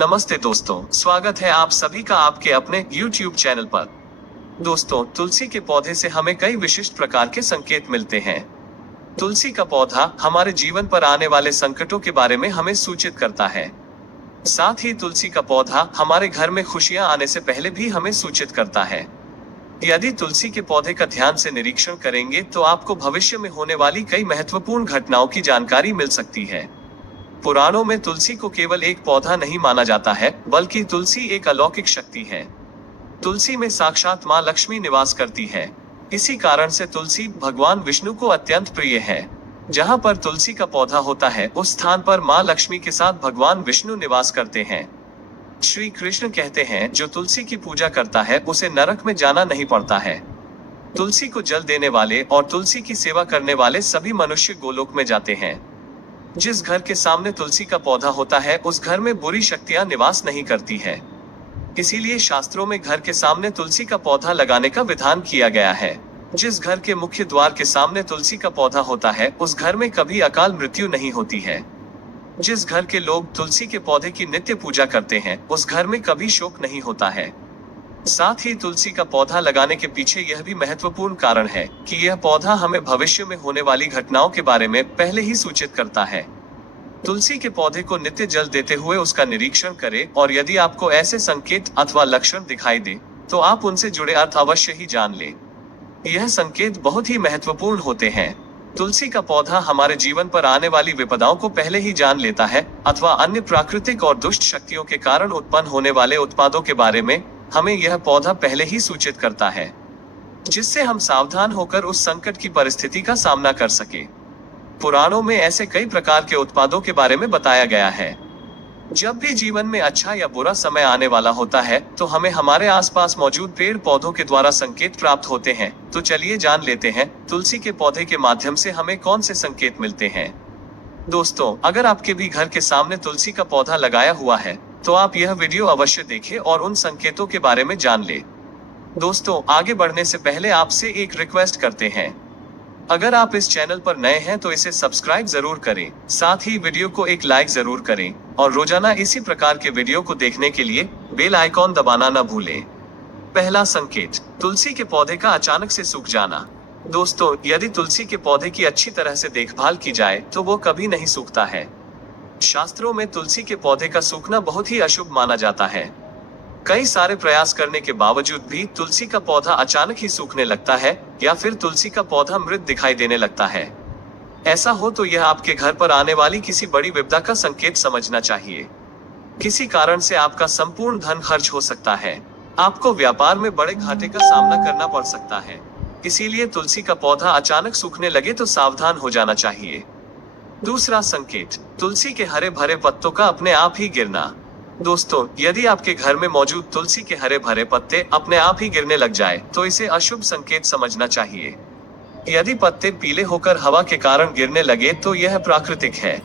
नमस्ते दोस्तों, स्वागत है आप सभी का आपके अपने YouTube चैनल पर। दोस्तों, तुलसी के पौधे से हमें कई विशिष्ट प्रकार के संकेत मिलते हैं। तुलसी का पौधा हमारे जीवन पर आने वाले संकटों के बारे में हमें सूचित करता है। साथ ही तुलसी का पौधा हमारे घर में खुशियां आने से पहले भी हमें सूचित करता है। यदि तुलसी के पौधे का ध्यान से निरीक्षण करेंगे तो आपको भविष्य में होने वाली कई महत्वपूर्ण घटनाओं की जानकारी मिल सकती है। पुराणों में तुलसी को केवल एक पौधा नहीं माना जाता है, बल्कि तुलसी एक अलौकिक शक्ति है। तुलसी में साक्षात माँ लक्ष्मी निवास करती है। इसी कारण से तुलसी भगवान विष्णु को अत्यंत प्रिय है। जहाँ पर तुलसी का पौधा होता है, उस स्थान पर माँ लक्ष्मी के साथ भगवान विष्णु निवास करते हैं। श्री कृष्ण कहते हैं, जो तुलसी की पूजा करता है उसे नरक में जाना नहीं पड़ता है। तुलसी को जल देने वाले और तुलसी की सेवा करने वाले सभी मनुष्य गोलोक में जाते हैं। जिस घर के सामने तुलसी का पौधा होता है, उस घर में बुरी शक्तियां निवास नहीं करती है। इसीलिए शास्त्रों में घर के सामने तुलसी का पौधा लगाने का विधान किया गया है। जिस घर के मुख्य द्वार के सामने तुलसी का पौधा होता है, उस घर में कभी अकाल मृत्यु नहीं होती है। जिस घर के लोग तुलसी के पौधे की नित्य पूजा करते हैं, उस घर में कभी शोक नहीं होता है। साथ ही तुलसी का पौधा लगाने के पीछे यह भी महत्वपूर्ण कारण है कि यह पौधा हमें भविष्य में होने वाली घटनाओं के बारे में पहले ही सूचित करता है। तुलसी के पौधे को नित्य जल देते हुए उसका निरीक्षण करें, और यदि आपको ऐसे संकेत अथवा लक्षण दिखाई दे तो आप उनसे जुड़े अर्थ अवश्य ही जान लें। यह संकेत बहुत ही महत्वपूर्ण होते हैं। तुलसी का पौधा हमारे जीवन पर आने वाली विपदाओं को पहले ही जान लेता है, अथवा अन्य प्राकृतिक और दुष्ट शक्तियों के कारण उत्पन्न होने वाले उत्पादों के बारे में हमें यह पौधा पहले ही सूचित करता है, जिससे हम सावधान होकर उस संकट की परिस्थिति का सामना कर सके। पुराणों में ऐसे कई प्रकार के उत्पादों के बारे में बताया गया है। जब भी जीवन में अच्छा या बुरा समय आने वाला होता है, तो हमें हमारे आसपास मौजूद पेड़ पौधों के द्वारा संकेत प्राप्त होते हैं। तो चलिए जान लेते हैं तुलसी के पौधे के माध्यम से हमें कौन से संकेत मिलते हैं। दोस्तों, अगर आपके भी घर के सामने तुलसी का पौधा लगाया हुआ है, तो आप यह वीडियो अवश्य देखें और उन संकेतों के बारे में जान लें। दोस्तों, आगे बढ़ने से पहले आपसे एक रिक्वेस्ट करते हैं। अगर आप इस चैनल पर नए हैं तो इसे सब्सक्राइब जरूर करें, साथ ही वीडियो को एक लाइक जरूर करें, और रोजाना इसी प्रकार के वीडियो को देखने के लिए बेल आइकॉन दबाना न भूलें। पहला संकेत, तुलसी के पौधे का अचानक से सूख जाना। दोस्तों, यदि तुलसी के पौधे की अच्छी तरह से देखभाल की जाए तो वो कभी नहीं सूखता है। शास्त्रों में तुलसी के पौधे का सूखना बहुत ही अशुभ माना जाता है। कई सारे प्रयास करने के बावजूद भी तुलसी का पौधा अचानक ही सूखने लगता है, या फिर तुलसी का पौधा मृत दिखाई देने लगता है। ऐसा हो तो यह आपके घर पर आने वाली किसी बड़ी विपदा का संकेत समझना चाहिए। किसी कारण से आपका संपूर्ण धन खर्च हो सकता है। आपको व्यापार में बड़े घाटे का सामना करना पड़ सकता है। इसीलिए तुलसी का पौधा अचानक सूखने लगे तो सावधान हो जाना चाहिए। दूसरा संकेत, तुलसी के हरे भरे पत्तों का अपने आप ही गिरना। दोस्तों, यदि आपके घर में मौजूद तुलसी के हरे भरे पत्ते अपने आप ही गिरने लग जाए तो इसे अशुभ संकेत समझना चाहिए। यदि पत्ते पीले होकर हवा के कारण गिरने लगे तो यह प्राकृतिक है।